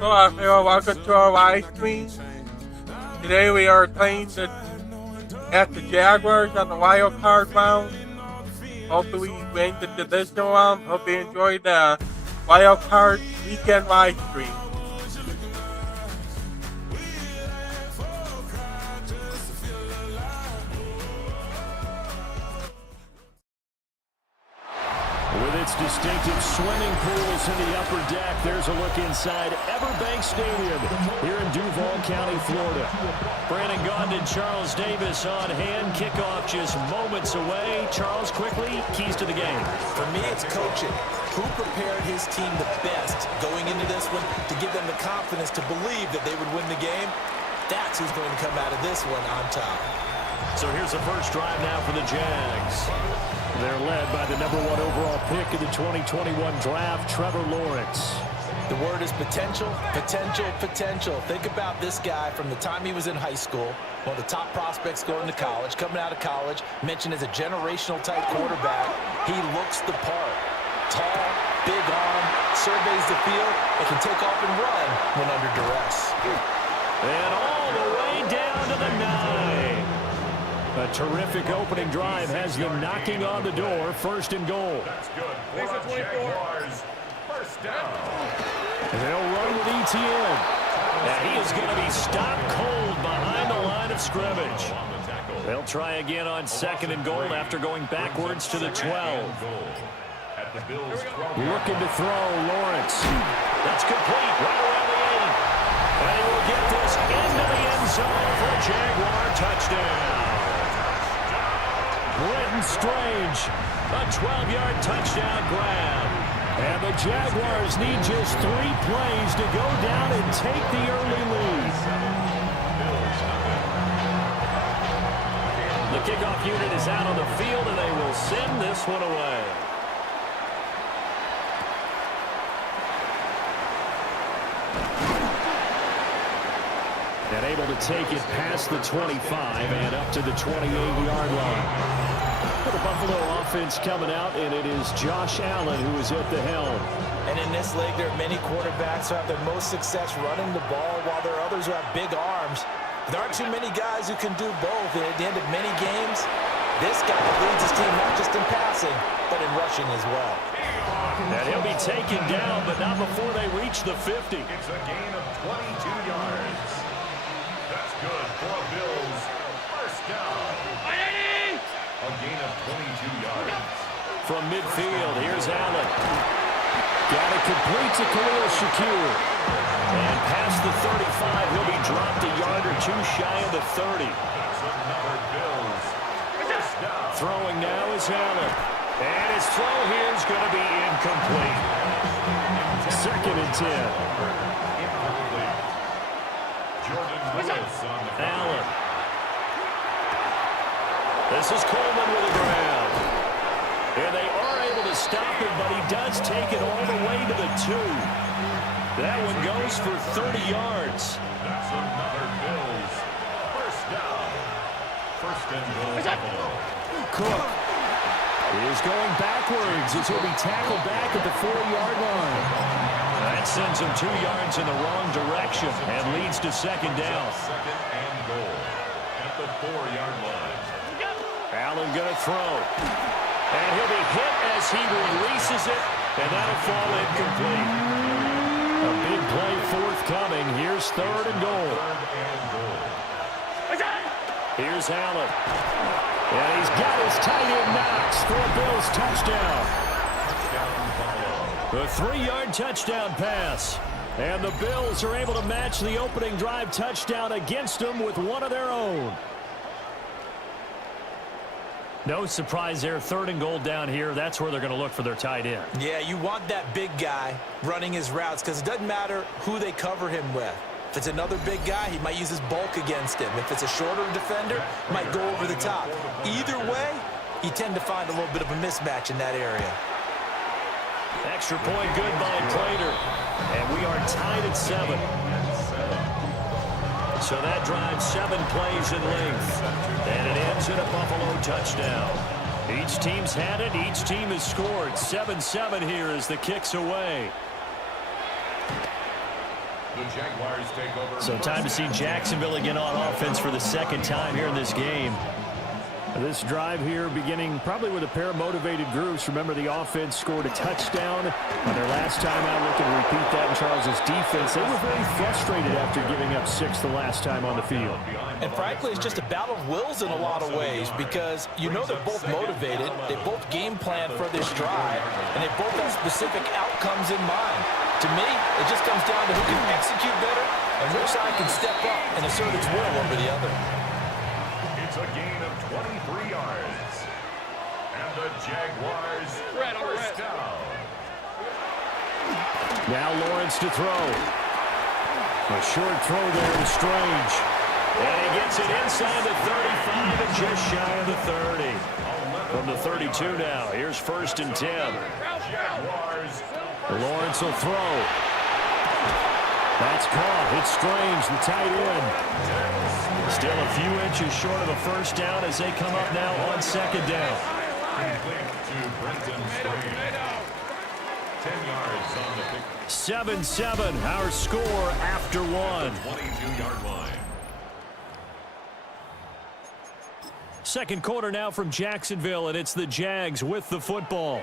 Hello everyone, welcome to our live stream. Today we are playing at the Jaguars on the wild card round. Hopefully we win the divisional round. Hope you enjoy the wild card weekend live stream. With its distinctive swimming pools in the upper deck, there's a look inside Everbank Stadium here in Duval County, Florida. Brandon Gaudin and Charles Davis on hand. Kickoff just moments away. Charles, quickly, keys to the game. For me, it's coaching. Who prepared his team the best going into this one to give them the confidence to believe that they would win the game? That's who's going to come out of this one on top. So here's the first drive now for the Jags. They're led by the #1 overall pick in the 2021 draft, Trevor Lawrence. The word is potential, potential, potential. Think about this guy from the time he was in high school, one of the top prospects going to college, coming out of college, mentioned as a generational type quarterback. He looks the part. Tall, big arm, surveys the field, and can take off and run when under duress. And all the way down to the 9. A terrific opening drive has them knocking on the door. First and goal. That's good. Jaguars. First down. They'll run with ETN. And he is going to be stopped cold behind the line of scrimmage. They'll try again on second and goal after going backwards to the 12. Looking to throw, Lawrence. That's complete right around the 8. And he will get this into the end zone for a Jaguar touchdown. Britton Strange, a 12-yard touchdown grab. And the Jaguars need just 3 plays to go down and take the early lead. The kickoff unit is out on the field, and they will send this one away. And able to take it past the 25 and up to the 28-yard line. For the Buffalo offense coming out, and it is Josh Allen who is at the helm. And in this league, there are many quarterbacks who have their most success running the ball, while there are others who have big arms. There aren't too many guys who can do both, and at the end of many games, this guy leads his team not just in passing, but in rushing as well. And he'll be taken down, but not before they reach the 50. It's a gain of 22 yards. That's good for a Bills. First down. A gain of 22 yards. From midfield, here's Allen. Got it complete to Khalil Shakir. And past the 35, he'll be dropped a yard or 2 shy of the 30. That's another Bills. First down. Throwing now is Allen. And his throw here is going to be incomplete. Second and 10. Jordan Lewis on the Allen. This is Coleman with a grab. And they are able to stop him, but he does take it all the way to the 2. That one goes for 30 yards. That's another Bills. First down. First and goal. Buffalo. Cook is going backwards as he'll be tackled back at the 4-yard line. That sends him 2 yards in the wrong direction and leads to second down. Second and goal at the 4-yard line. Allen going to throw. And he'll be hit as he releases it, and that'll fall incomplete. A big play forthcoming. Here's third and goal. Here's Allen. And he's got his tight end Knox for a Bills touchdown. A 3-yard touchdown pass. And the Bills are able to match the opening drive touchdown against them with one of their own. No surprise there. Third and goal down here. That's where they're going to look for their tight end. Yeah, you want that big guy running his routes because it doesn't matter who they cover him with. If it's another big guy, he might use his bulk against him. If it's a shorter defender, he might go over the top. Either way, you tend to find a little bit of a mismatch in that area. Extra point good by Prater. And we are tied at 7. So that drives 7 plays in length. And it ends in a Buffalo touchdown. Each team's had it. Each team has scored. 7-7 here as the kick's away. The Jaguars take over. So time to see Jacksonville again on offense for the second time here in this game. This drive here beginning probably with a pair of motivated groups. Remember, the offense scored a touchdown on their last time out. Looking to repeat that in Charles's defense. They were very frustrated after giving up 6 the last time on the field. And frankly, it's just a battle of wills in a lot of ways because you know they're both motivated. They both game plan for this drive, and they both have specific outcomes in mind. To me, it just comes down to who can execute better and which side can step up and assert its will over the other. It's a gain of 23 yards. And the Jaguars first down. Now Lawrence to throw. A short throw there to Strange. And he gets it inside the 35 and just shy of the 30. From the 32 now. Here's 1st and 10. Jaguars. Lawrence will throw. That's caught. It's Strange, the tight end. Still a few inches short of a first down as they come up now on 2nd down. To Brenton Strange. 10 yards on the pick. 7-7, our score after 1. 22-yard line. Second quarter now from Jacksonville, and it's the Jags with the football.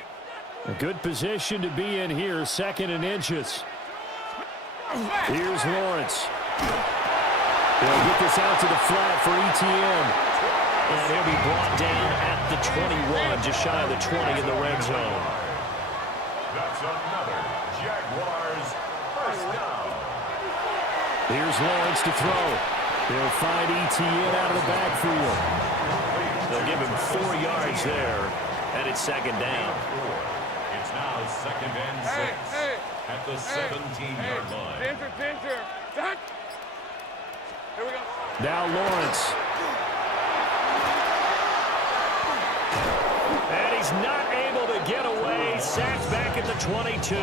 A good position to be in here, 2nd and inches. Here's Lawrence. They'll get this out to the flat for ETN. And he'll be brought down at the 21, just shy of the 20 in the red zone. That's another Jaguars first down. Here's Lawrence to throw. They'll find ETN out of the backfield. They'll give him 4 yards there, and it's 2nd down. It's now 2nd and 6 at the 17-yard line. Pincher. Back. Here we go. Now Lawrence. And he's not able to get away. Sacked back at the 22.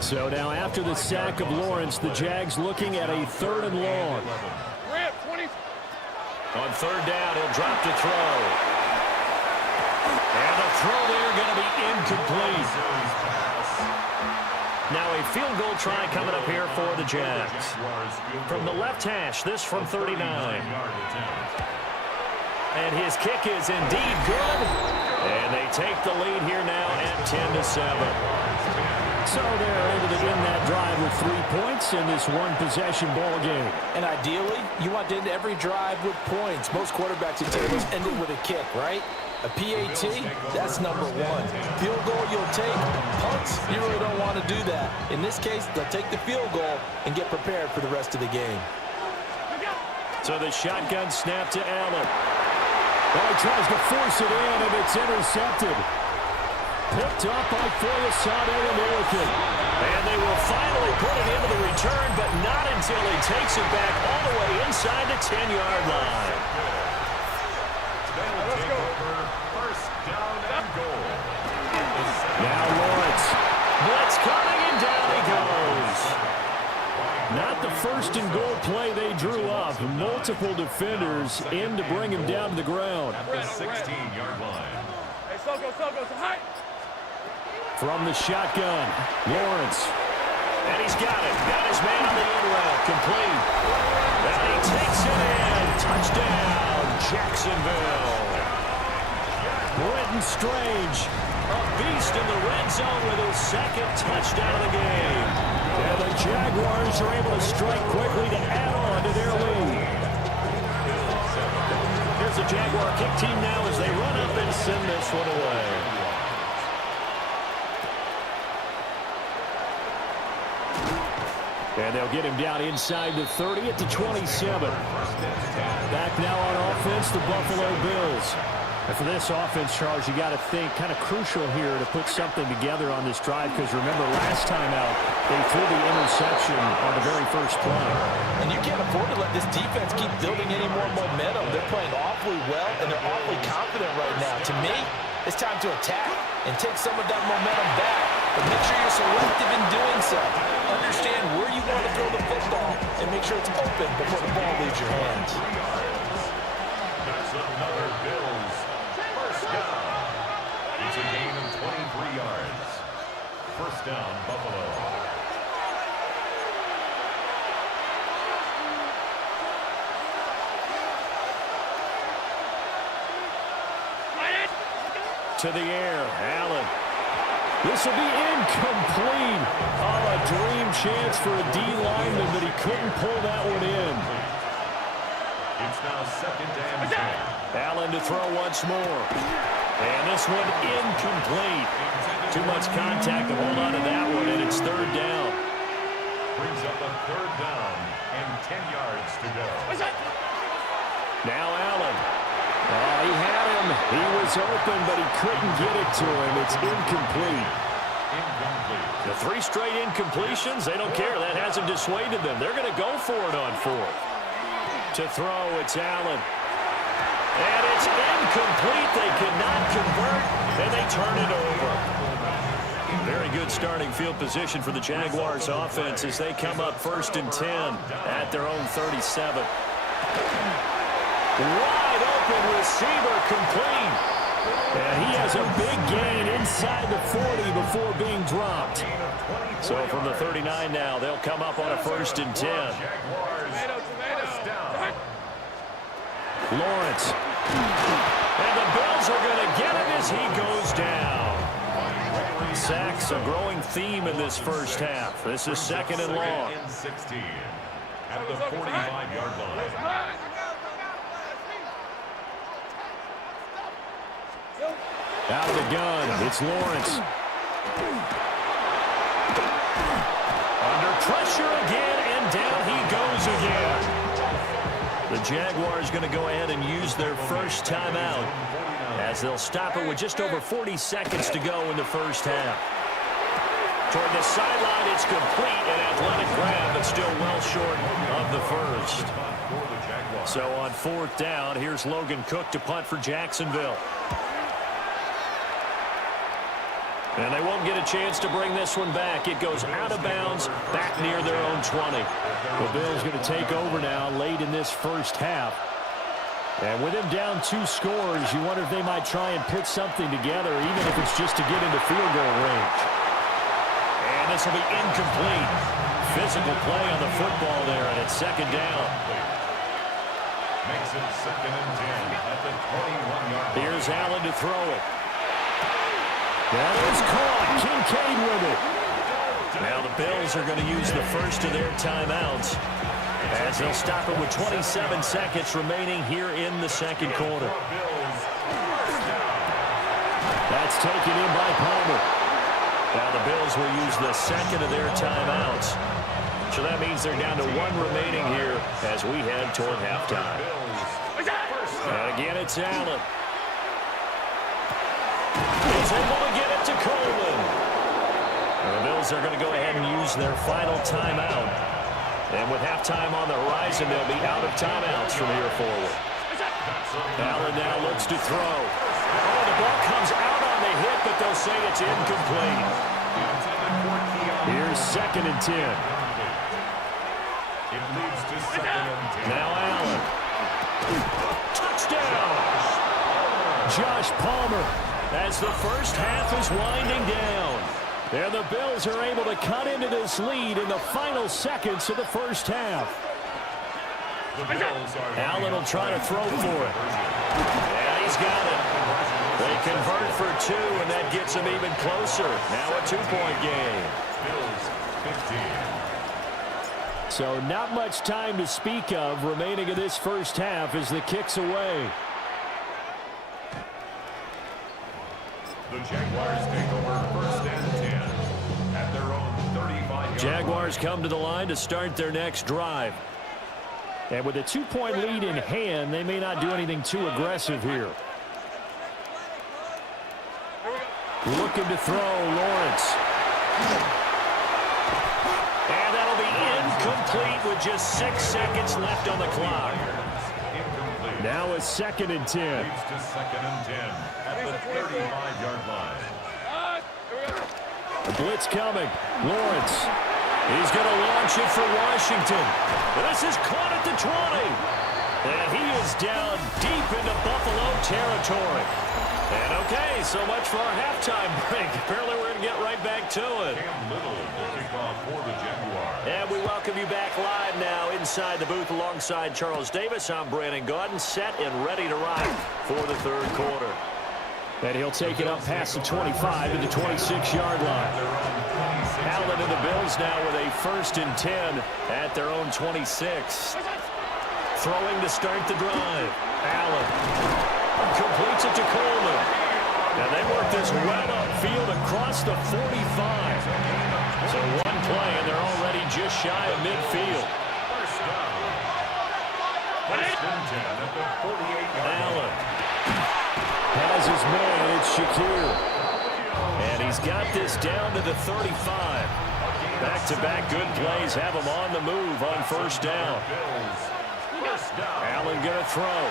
So now after the sack of Lawrence, the Jags looking at a 3rd and long. On 3rd down, he'll drop to throw. And the throw there going to be incomplete. Now a field goal try coming up here for the Jags. From the left hash, this from 39. And his kick is indeed good. And they take the lead here now at 10-7. So they're able to end that drive with 3 points in this one-possession ball game. And ideally, you want to end every drive with points. Most quarterbacks would tell us end it with a kick, right? A PAT, that's number 1. Field goal you'll take. Punts, you really don't want to do that. In this case, they'll take the field goal and get prepared for the rest of the game. So the shotgun snap to Allen. Oh, he tries to force it in, and it's intercepted. Picked up by Foyesade and Milliken. And they will finally put it into the return, but not until he takes it back all the way inside the 10-yard line. They'll take over 1st down and goal. Now Lawrence. Blitz coming, and down he goes. Not the 1st and goal play they drew up. Multiple defenders in to bring him down to the ground. At the 16-yard line. Hey, Soko, high. From the shotgun, Lawrence. And he's got it. Got his man on the in route. Complete. And he takes it in. Touchdown, Jacksonville. Brenton Strange, a beast in the red zone with his 2nd touchdown of the game. And the Jaguars are able to strike quickly to add on to their lead. Here's the Jaguar kick team now as they run up and send this one away. And they'll get him down inside the 30 at the 27. Back now on offense, the Buffalo Bills. And for this offense, Charles, you got to think kind of crucial here to put something together on this drive because remember last time out, they threw the interception on the very first play. And you can't afford to let this defense keep building any more momentum. They're playing awfully well, and they're awfully confident right now. To me, it's time to attack and take some of that momentum back. But make sure you're selective in doing so. Understand where you want to throw the football and make sure it's open before the ball leaves your hands. That's another Bills first 3 yards. First down, Buffalo. To the air, Allen. This will be incomplete. Oh, a dream chance for a D lineman, but he couldn't pull that one in. It's now second and 10. Allen to throw once more. And this one incomplete. Too much contact to hold on to that one, and it's third down. Brings up a third down and 10 yards to go. Now Allen. Oh, he had him. He was open, but he couldn't get it to him. It's incomplete. The 3 straight incompletions, they don't care. That hasn't dissuaded them. They're going to go for it on 4th. To throw, it's Allen. And it's incomplete. They cannot convert, and they turn it over. Very good starting field position for the Jaguars offense as they come up 1st and 10 at their own 37. Wide open receiver complete. And he has a big gain inside the 40 before being dropped. So from the 39 now, they'll come up on a 1st and 10. Lawrence. And the Bills are going to get him as he goes down. Sacks, a growing theme in this first half. This is 2nd and long. 16 at the 45-yard line. Out of the gun, it's Lawrence. Under pressure again, and down he goes again. The Jaguars going to go ahead and use their first timeout as they'll stop it with just over 40 seconds to go in the first half. Toward the sideline, it's complete, an athletic grab, but still well short of the first. So on 4th down, here's Logan Cook to punt for Jacksonville. And they won't get a chance to bring this one back. It goes out of bounds, back near their own 20. The Bills going to take over now late in this first half. And with him down 2 scores, you wonder if they might try and put something together, even if it's just to get into field goal range. And this will be incomplete. Physical play on the football there, and it's 2nd down. Makes it 2nd and 10 at the 21-yard line. Here's Allen to throw it. That is caught. Kincaid with it. Now the Bills are going to use the first of their timeouts as they'll stop it with 27 seconds remaining here in the 2nd quarter. That's taken in by Palmer. Now the Bills will use the 2nd of their timeouts. So that means they're down to 1 remaining here as we head toward halftime. And again, it's Allen. He's able to get it to Coleman. The Bills are going to go ahead and use their final timeout. And with halftime on the horizon, they'll be out of timeouts from here forward. Allen now looks to throw. Oh, the ball comes out on the hit, but they'll say it's incomplete. Here's 2nd and 10. It leads to 2nd and 10. Now Allen. Touchdown! Josh Palmer. As the first half is winding down. And the Bills are able to cut into this lead in the final seconds of the first half. Allen will try to throw for it. And he's got it. They convert for 2, and that gets them even closer. Now a 2-point game. So not much time to speak of remaining in this first half as the kick's away. The Jaguars take over 1st and 10 at their own 35-yard Jaguars come to the line to start their next drive. And with a 2-point lead in hand, they may not do anything too aggressive here. Looking to throw, Lawrence. And that'll be incomplete with just 6 seconds left on the clock. Now a 2nd and 10. Leads to 2nd and 10 at the 35-yard line. The blitz coming. Lawrence. He's going to launch it for Washington. This is caught at the 20. And he is down deep into Buffalo territory. And okay, so much for our halftime break. Apparently we're going to get right back to it. Cam Little will kick off for the Jaguars. And we welcome you back live now inside the booth alongside Charles Davis. I'm Brandon Gaudin, set and ready to ride for the third quarter. And he'll take it up past the 25 to the 26-yard line. Allen and the Bills now with a 1st and 10 at their own 26. Throwing to start the drive. Allen completes it to Coleman. And they work this well upfield across the 45. So one play, and they're already just shy of midfield. First down. 1st and 10 at the 48-yard line. Allen has his man. It's Shakir. And he's got this down to the 35. Back-to-back good plays have him on the move on 1st down. Allen gonna throw.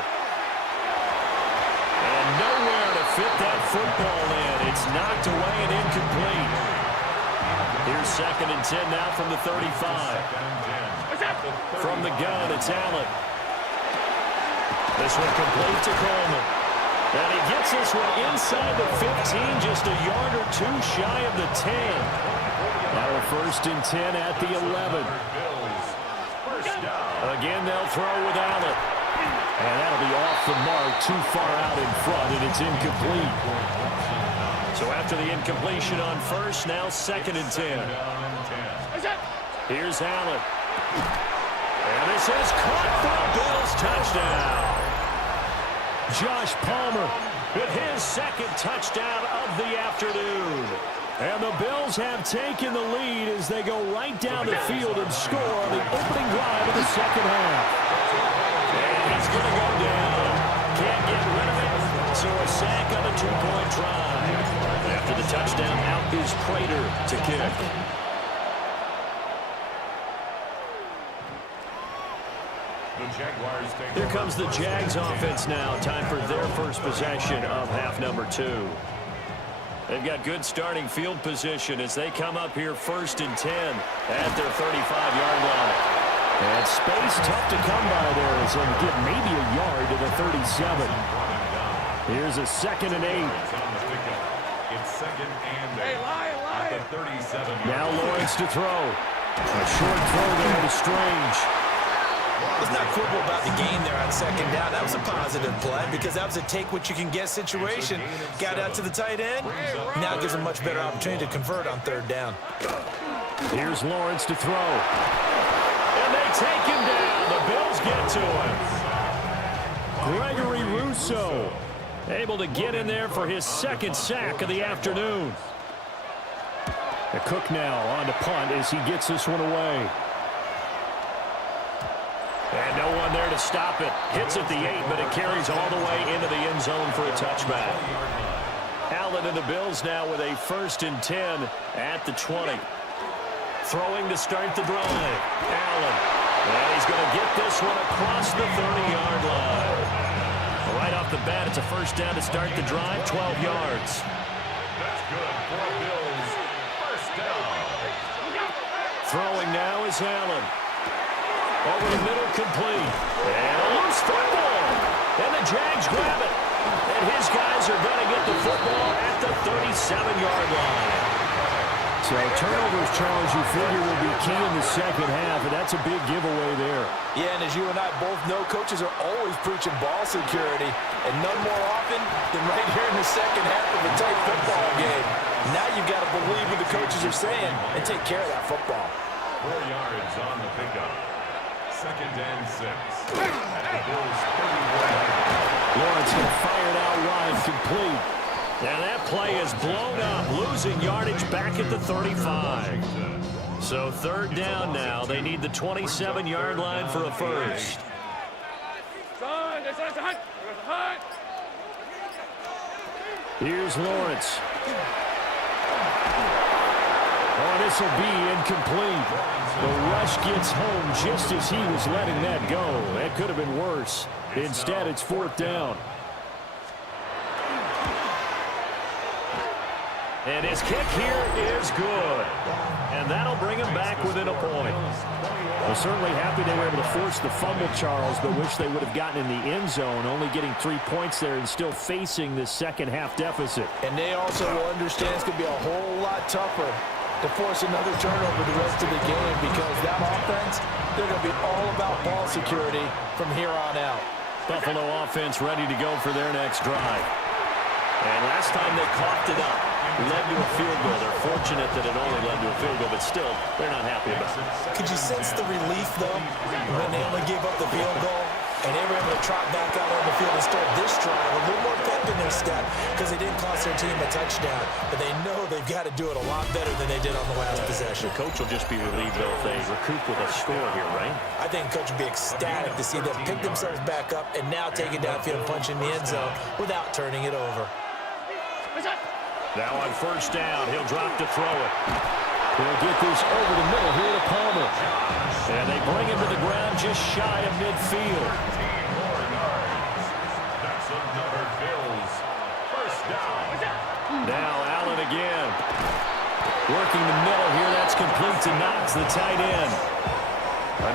And nowhere to fit that football in. It's knocked away and incomplete. Here's 2nd and 10 now from the 35. From the gun, it's Allen. This one complete to Coleman. And he gets this one inside the 15, just a yard or two shy of the 10. Now a 1st and 10 at the 11. Again, they'll throw with Allen. And that'll be off the mark, too far out in front, and it's incomplete. So after the incompletion on 1st, now 2nd and 10. Here's Allen. And this is caught for a Bills touchdown. Josh Palmer with his 2nd touchdown of the afternoon. And the Bills have taken the lead as they go right down the field and score on the opening drive of the 2nd half. And he's going to go down. Can't get rid of it. So a sack on a 2-point try. After the touchdown, out is Prater to kick. Here comes the Jags offense now. Time for their first possession of half number 2. They've got good starting field position as they come up here 1st and 10 at their 35-yard line. And space tough to come by there as they get maybe a yard to the 37. Here's a 2nd and 8. It's 2nd and 8 at the 37. Now Lawrence to throw. A short throw there to Strange. It's not quibble about the game there on 2nd down. That was a positive play because that was a take-what-you-can-get situation. Got out to the tight end. Now gives them much better opportunity to convert on 3rd down. Here's Lawrence to throw. And they take him down. The Bills get to him. Gregory Rousseau able to get in there for his 2nd sack of the afternoon. The Cook now on to punt as he gets this one away. And no one there to stop it. Hits at the 8, but it carries all the way into the end zone for a touchback. Allen and the Bills now with a 1st and 10 at the 20. Throwing to start the drive. Allen. And he's going to get this one across the 30-yard line. Right off the bat, it's a 1st down to start the drive, 12 yards. That's good for Bills. 1st down. Throwing now is Allen. Over the middle, complete. And a loose football. And the Jags grab it. And his guys are going to get the football at the 37-yard line. So turnovers, Charles, you figure will be key in the 2nd half, and that's a big giveaway there. Yeah, and as you and I both know, coaches are always preaching ball security, and none more often than right here in the 2nd half of a tight football game. Now you've got to believe what the coaches are saying and take care of that football. 4 yards on the pickup. 2nd and 6. At the Bills' 31. Lawrence going to fire it out wide, complete. And that play is blown up, losing yardage back at the 35. So 3rd down now. They need the 27-yard line for a 1st. Here's Lawrence. Oh, this will be incomplete. The rush gets home just as he was letting that go. That could have been worse. Instead, it's 4th down. And his kick here is good. And that'll bring him back within a point. Well, certainly happy they were able to force the fumble, Charles, but wish they would have gotten in the end zone, only getting 3 points there and still facing this second-half deficit. And they also will understand it's going to be a whole lot tougher to force another turnover the rest of the game because that offense, they're going to be all about ball security from here on out. Buffalo offense ready to go for their next drive. And last time they coughed it up, led to a field goal. They're fortunate that it only led to a field goal, but still, they're not happy about it. Could you sense the relief, though, when they only gave up the field goal and they were able to trot back out on the field and start this drive a little more pep in their step because they didn't cost their team a touchdown, but they know they've got to do it a lot better than they did on the last possession. The coach will just be relieved, though, if they recoup with a score here, right? I think the coach will be ecstatic to see them pick themselves back up and now take it downfield and punch in the end zone without turning it over. Now on first down, he'll drop to throw it. He'll get this over the middle here to Palmer. And they bring him to the ground just shy of midfield. That's another Bills first down. Now Allen again. Working the middle here, that's complete to Knox, the tight end.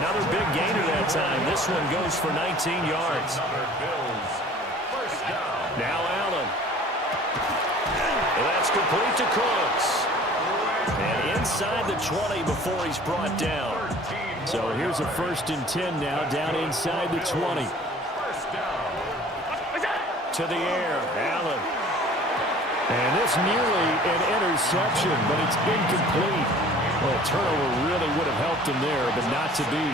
Another big gainer that time. This one goes for 19 yards. Another Bills first down. Now Allen. That's complete to Cooks. And inside the 20 before he's brought down. So here's a 1st and 10 now, down inside the 20. To the air, Allen. And this nearly an interception, but it's incomplete. Well, turnover really would have helped him there, but not to be.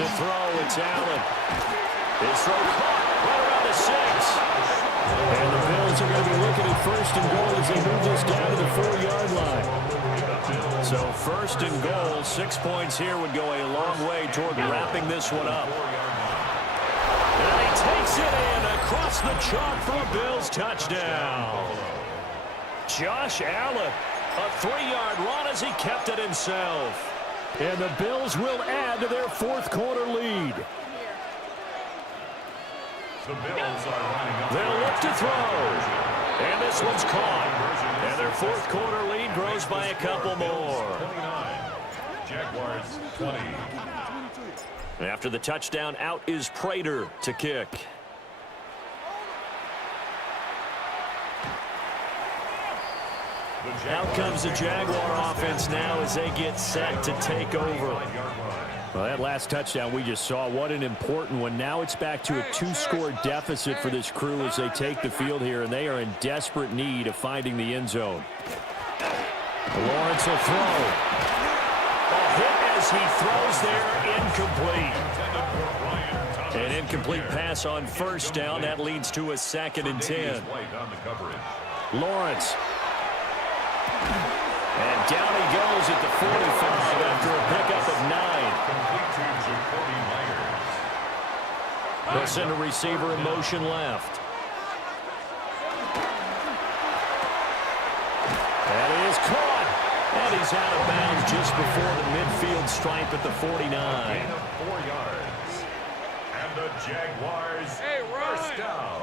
To throw, it's Allen. His throw caught right around the 6. And the Bills are going to be looking at 1st and goal as they move this down to the 4-yard line. So 1st and goal, 6 points here would go a long way toward wrapping this one up. And he takes it in across the chalk for a Bills touchdown. Josh Allen, a 3-yard run as he kept it himself. And the Bills will add to their 4th quarter lead. The Bills are lining up. They'll look to throw. And this one's caught. And their 4th quarter lead grows by a couple more. 29. Jaguars 20. After the touchdown, out is Prater to kick. Out comes the Jaguar offense now as they get set to take over. Well, that last touchdown we just saw, what an important one. Now it's back to a 2-score deficit for this crew as they take the field here, and they are in desperate need of finding the end zone. Lawrence will throw. A hit as he throws there, incomplete. An incomplete pass on first down. That leads to a 2nd and 10. Lawrence. And down he goes at the 45 after a pickup of 9. They'll send a receiver in motion left. That is caught. And he's out of bounds just before the midfield stripe at the 49. 4 yards. And the Jaguars first down.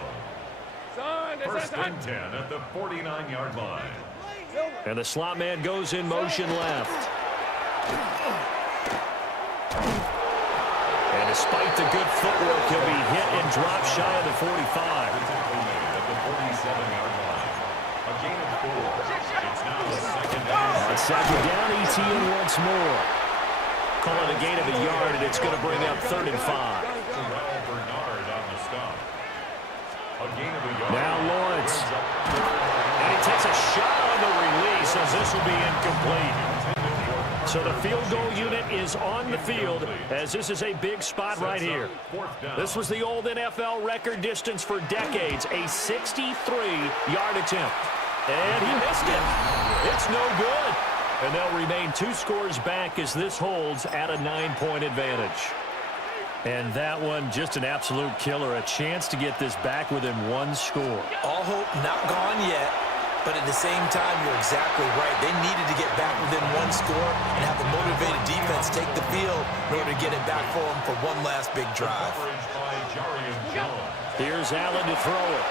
First and 10 at the 49-yard line. And the slot man goes in motion left. And despite the good footwork, he'll be hit and dropped shy of the 45. At the 47-yard line. A gain of 4. It's now a 2nd down. On 2nd down, ETN once more. Call it a gain of a yard, and it's going to bring up 3rd and 5. Terrell Bernard on the stop. A gain of a yard. Now Lawrence. And he takes a shot on the release as this will be incomplete. So the field goal unit is on the field as this is a big spot right here. This was the old NFL record distance for decades, a 63-yard attempt. And he missed it. It's no good. And they'll remain 2 scores back as this holds at a 9-point advantage. And that one, just an absolute killer. A chance to get this back within 1 score. All hope not gone yet, but at the same time, you're exactly right. They needed to get back within 1 score and have the motivated defense take the field in order to get it back for them for one last big drive. Here's Allen to throw it.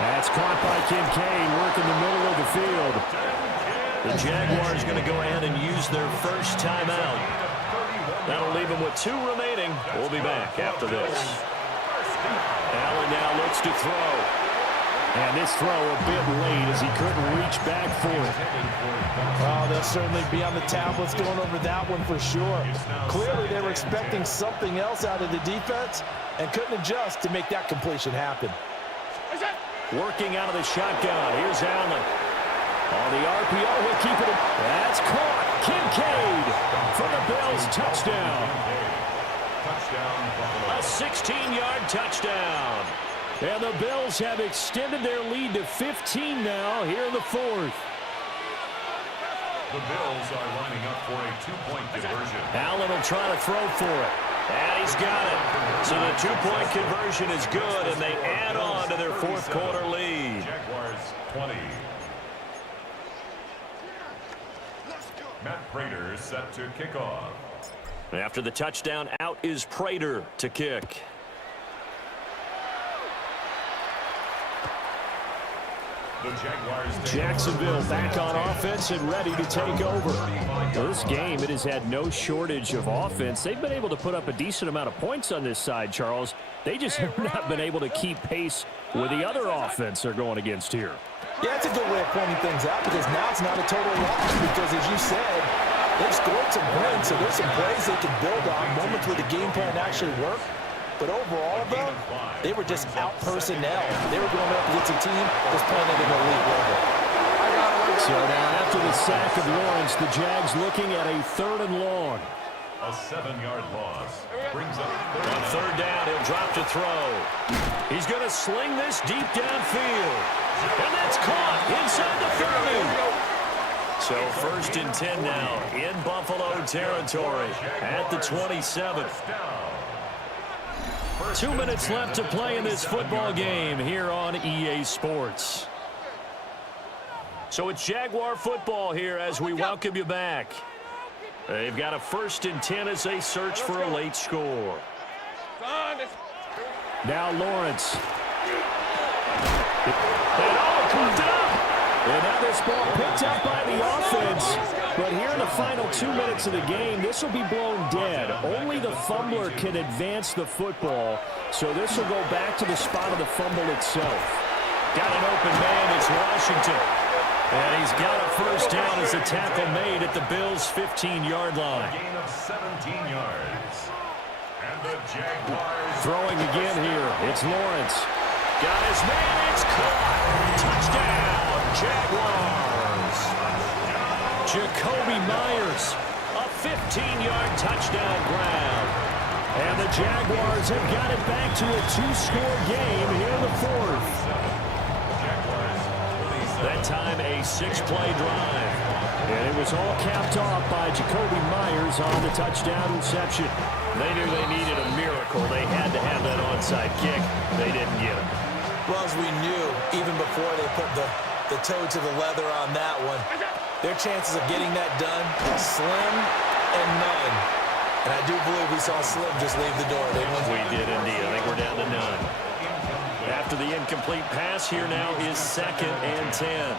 That's caught by Kincaid, working the middle of the field. The Jaguars going to go ahead and use their first timeout. That'll leave them with 2 remaining. We'll be back after this. Allen now looks to throw. And this throw a bit late as he couldn't reach back for it. Oh, they'll certainly be on the tablets going over that one for sure. Clearly, they were expecting something else out of the defense and couldn't adjust to make that completion happen. Working out of the shotgun. Here's Allen. On the RPO, he'll keep it. That's caught. Kincaid for the Bills touchdown. A 16-yard touchdown. And the Bills have extended their lead to 15 now here in the 4th. The Bills are lining up for a 2-point conversion. Allen will try to throw for it. And he's got it. So the 2-point conversion is good, and they add on to their 4th quarter lead. Jaguars 20. Matt Prater set to kick off. After the touchdown, out is Prater to kick. Jacksonville back on offense and ready to take over. This game, it has had no shortage of offense. They've been able to put up a decent amount of points on this side, Charles. They just have not been able to keep pace with the other offense they're going against here. Yeah, it's a good way of pointing things out because now it's not a total loss because, as you said, they've scored some points, so there's some plays they can build on, moments where the game plan actually worked. But overall, though, they were just out-personnel. They were going up against a team that's playing at an elite level. So now after the sack of Lawrence, the Jags looking at a 3rd and long. A 7-yard loss brings up On 3rd down, he'll drop to throw. He's going to sling this deep downfield. And that's caught inside the 30. So 1st and 10 now in Buffalo territory at the 27. 2 minutes left to play in this football game here on EA Sports. So it's Jaguar football here as we welcome you back. They've got a 1st and 10 as they search for a late score. Now Lawrence. And all comes up. And now this ball picked up by the offense. But here in the final 2 minutes of the game, this will be blown dead. Only the fumbler can advance the football. So this will go back to the spot of the fumble itself. Got an open man. It's Washington. And he's got a 1st down as the tackle made at the Bills' 15-yard line. a gain of 17 yards. And the Jaguars Throwing again here. It's Lawrence. Got his man. It's caught. Touchdown, Jaguars. Jacoby Myers, a 15-yard touchdown grab. And the Jaguars have got it back to a 2-score game here in the 4th. That time a 6-play drive. And it was all capped off by Jacoby Myers on the touchdown reception. They knew they needed a miracle. They had to have that onside kick. They didn't get it. Well, as we knew, even before they put the toe to the leather on that one, their chances of getting that done, slim and none. And I do believe we saw Slim just leave the door, didn't we? We did indeed. I think we're down to none. After the incomplete pass, here now is 2nd and 10.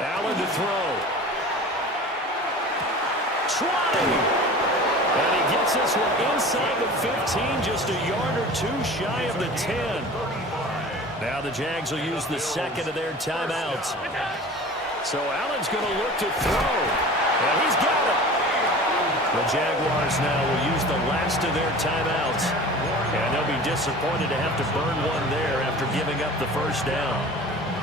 Allen to throw. Trotting. And he gets this one inside the 15, just a yard or 2 shy of the 10. Now the Jags will use the 2nd of their timeouts. So Allen's going to look to throw. And he's got it. The Jaguars now will use the last of their timeouts. And they'll be disappointed to have to burn one there after giving up the 1st down.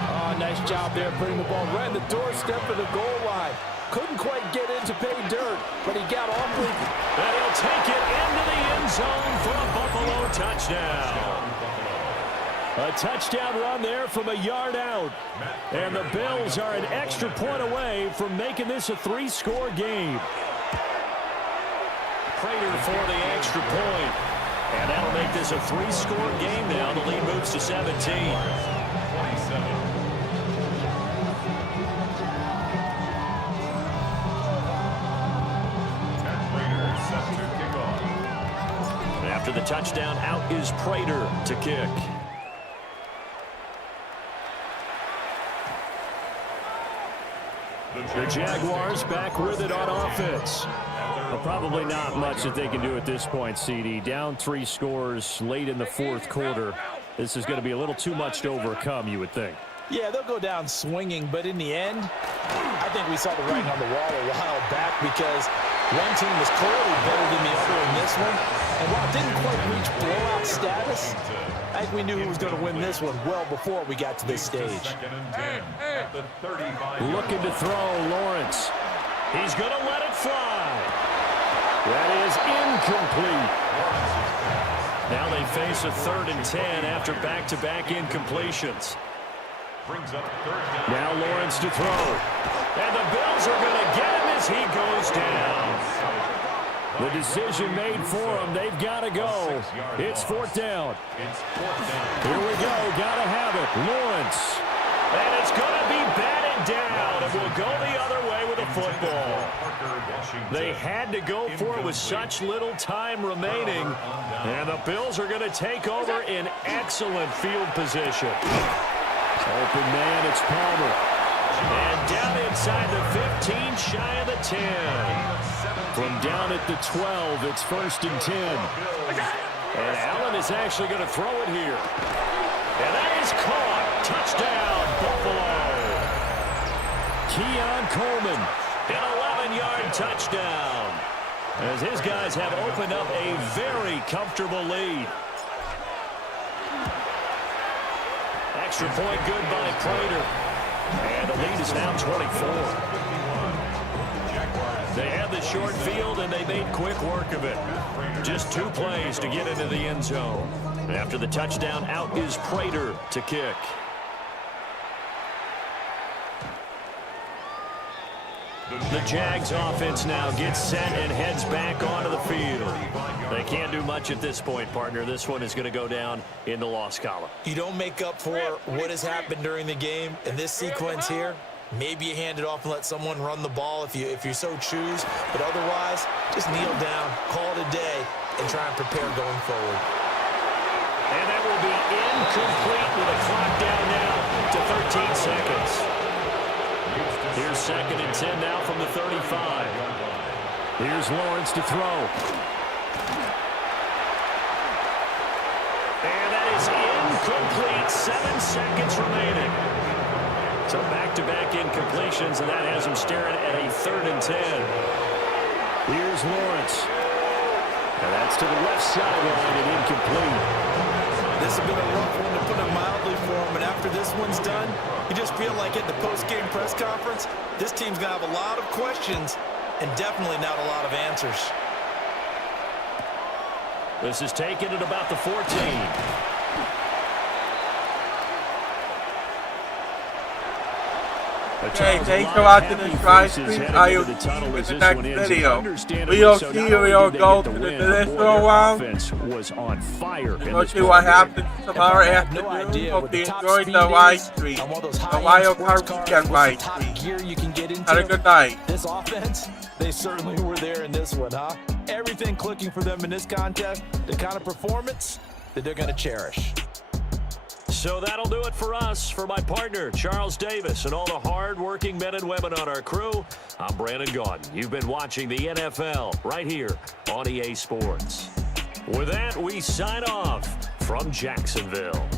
Oh, nice job there putting the ball right in the doorstep of the goal line. Couldn't quite get in to pay dirt, but he got awfully. And he'll take it into the end zone for a Buffalo touchdown. A touchdown run there from a yard out. And the Bills are an extra point away from making this a 3-score game. Prater for the extra point. And that'll make this a 3-score game now. The lead moves to 17. 27. After the touchdown, out is Prater to kick. The Jaguars back with it on offense. Well, probably not much that they can do at this point, CD. Down 3 scores late in the fourth quarter. This is going to be a little too much to overcome, you would think. Yeah, they'll go down swinging, but in the end, I think we saw the writing on the wall a while back because one team was clearly better than the other in this one. And while it didn't quite reach blowout status, I think we knew who was going to win this one well before we got to this stage. Looking to throw, Lawrence. He's going to let it fly. That is incomplete. Now they face a 3rd and 10 after back-to-back incompletions. Now Lawrence to throw. And the Bills are going to get him as he goes down. The decision made for him. They've got to go. It's 4th down. Here we go. Got to have it. Lawrence. And it's going to be batted down. And will go the other way with a football. They had to go for it with such little time remaining. And the Bills are going to take over in excellent field position. Open man, it's Palmer. And down inside the 15, shy of the 10. From down at the 12, it's 1st and 10. And Allen is actually going to throw it here. And that is caught. Touchdown, Buffalo. Keon Coleman, an 11-yard touchdown. As his guys have opened up a very comfortable lead. Extra point good by Prater. And the lead is now 24. They had the short field, and they made quick work of it. Just 2 plays to get into the end zone. After the touchdown, out is Prater to kick. The Jags offense now gets set and heads back onto the field. They can't do much at this point, partner. This one is going to go down in the loss column. You don't make up for what has happened during the game in this sequence here. Maybe you hand it off and let someone run the ball if you so choose. But otherwise, just kneel down, call it a day, and try and prepare going forward. And that will be incomplete with a clock down now to 13 seconds. Here's 2nd and 10 now from the 35. Here's Lawrence to throw. And that is incomplete. 7 seconds remaining. So back-to-back incompletions, and that has him staring at a 3rd and 10. Here's Lawrence. And that's to the left sideline and incomplete. This has been a rough one, to put it mildly, for him. And after this one's done, you just feel like at the post-game press conference, this team's going to have a lot of questions and definitely not a lot of answers. This is taken at about the 14. Okay, thanks for watching this live stream. I will see you in the next video. We'll see you, we'll go to the divisional round. Was on fire. We'll see what happens tomorrow afternoon. Hope you enjoyed the live stream. The wild card weekend live stream. Have a good night. This offense, they certainly were there in this one, huh? Everything clicking for them in this contest, the kind of performance that they're going to cherish. So that'll do it for us. For my partner, Charles Davis, and all the hard-working men and women on our crew, I'm Brandon Gaudin. You've been watching the NFL right here on EA Sports. With that, we sign off from Jacksonville.